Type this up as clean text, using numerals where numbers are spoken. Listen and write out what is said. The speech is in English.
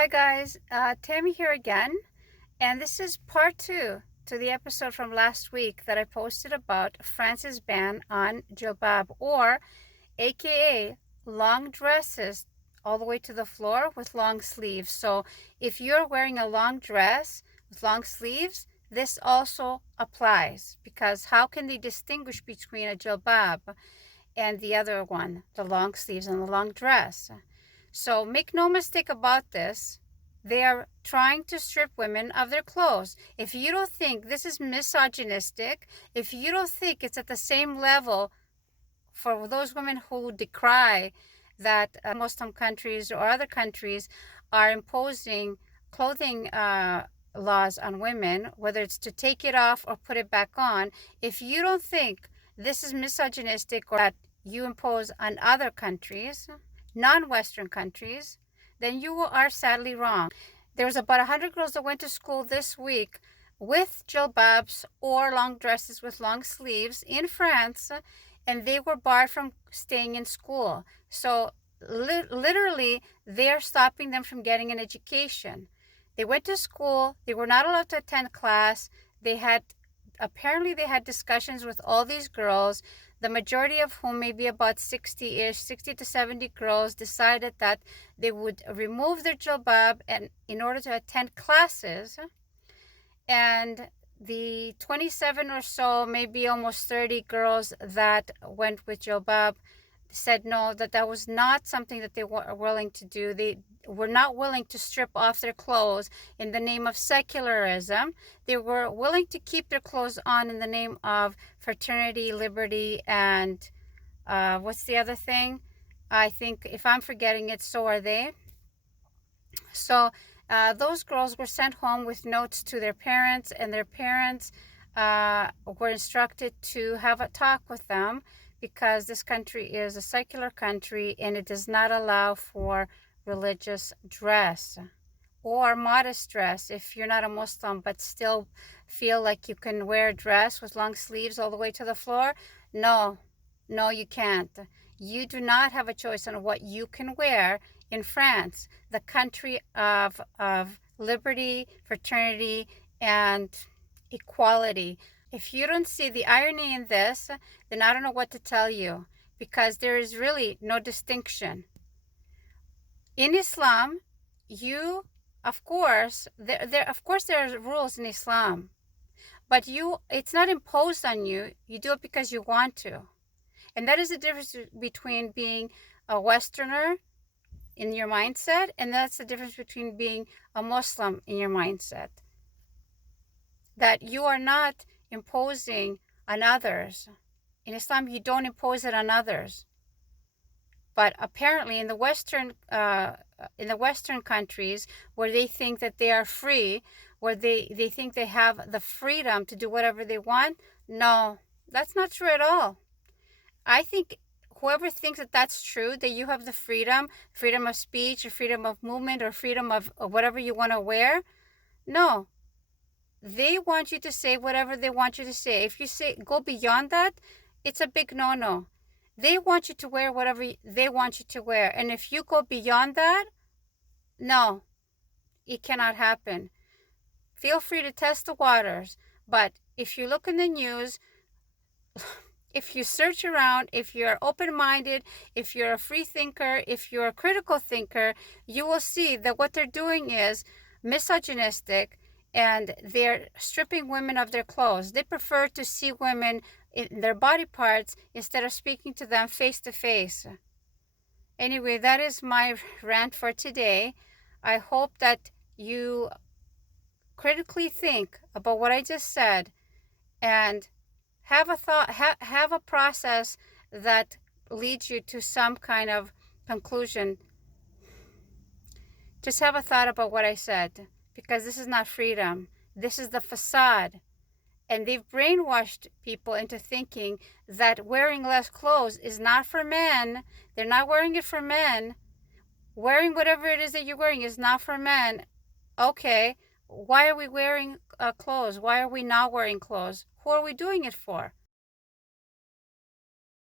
Hi guys, Tammy here again, and this is part two to the episode from last week that I posted about France's ban on jilbab, or aka long dresses all the way to the floor with long sleeves. So if you're wearing a long dress with long sleeves, this also applies, because how can they distinguish between a jilbab and the other one, the long sleeves and the long dress? So make no mistake about this. They are trying to strip women of their clothes. If you don't think this is misogynistic, if you don't think it's at the same level for those women who decry that Muslim countries or other countries are imposing clothing laws on women, whether it's to take it off or put it back on, if you don't think this is misogynistic or that you impose on other countries, non-Western countries, then you are sadly wrong. There was about 100 girls that went to school this week with jilbabs or long dresses with long sleeves in France, and they were barred from staying in school. So literally, they're stopping them from getting an education. They went to school. They were not allowed to attend class. Apparently they had discussions with all these girls, the majority of whom, maybe about 60-ish, 60 to 70 girls, decided that they would remove their jilbab and in order to attend classes. And the 27 or so, maybe almost 30 girls that went with jilbab said no, that was not something that they were willing to do. They were not willing to strip off their clothes in the name of secularism. They were willing to keep their clothes on in the name of fraternity, liberty, and what's the other thing? I think, if I'm forgetting it, so are they. So those girls were sent home with notes to their parents, and their parents were instructed to have a talk with them, because this country is a secular country and it does not allow for religious dress or modest dress. If you're not a Muslim but still feel like you can wear a dress with long sleeves all the way to the floor, no, you can't. You do not have a choice on what you can wear in France, the country of liberty, fraternity, and equality. If you don't see the irony in this, then I don't know what to tell you, because there is really no distinction. In Islam, you, of course, there are rules in Islam, but it's not imposed on you. You do it because you want to. And that is the difference between being a Westerner in your mindset, and that's the difference between being a Muslim in your mindset. That you are not imposing on others. In Islam, you don't impose it on others. But apparently in the Western countries, where they think that they are free, where they think they have the freedom to do whatever they want, no, that's not true at all. I think whoever thinks that that's true, that you have the freedom of speech, or freedom of movement, or freedom of whatever you want to wear, no. They want you to say whatever they want you to say. If you go beyond that, it's a big no-no. They want you to wear whatever they want you to wear. And if you go beyond that, no, it cannot happen. Feel free to test the waters. But if you look in the news, if you search around, if you're open-minded, if you're a free thinker, if you're a critical thinker, you will see that what they're doing is misogynistic, and they're stripping women of their clothes. They prefer to see women in their body parts instead of speaking to them face to face. Anyway, that is my rant for today. I hope that you critically think about what I just said and have a thought, have a process that leads you to some kind of conclusion. Just have a thought about what I said, because this is not freedom. This is the facade. And they've brainwashed people into thinking that wearing less clothes is not for men. They're not wearing it for men. Wearing whatever it is that you're wearing is not for men. Okay, why are we wearing clothes? Why are we not wearing clothes? Who are we doing it for?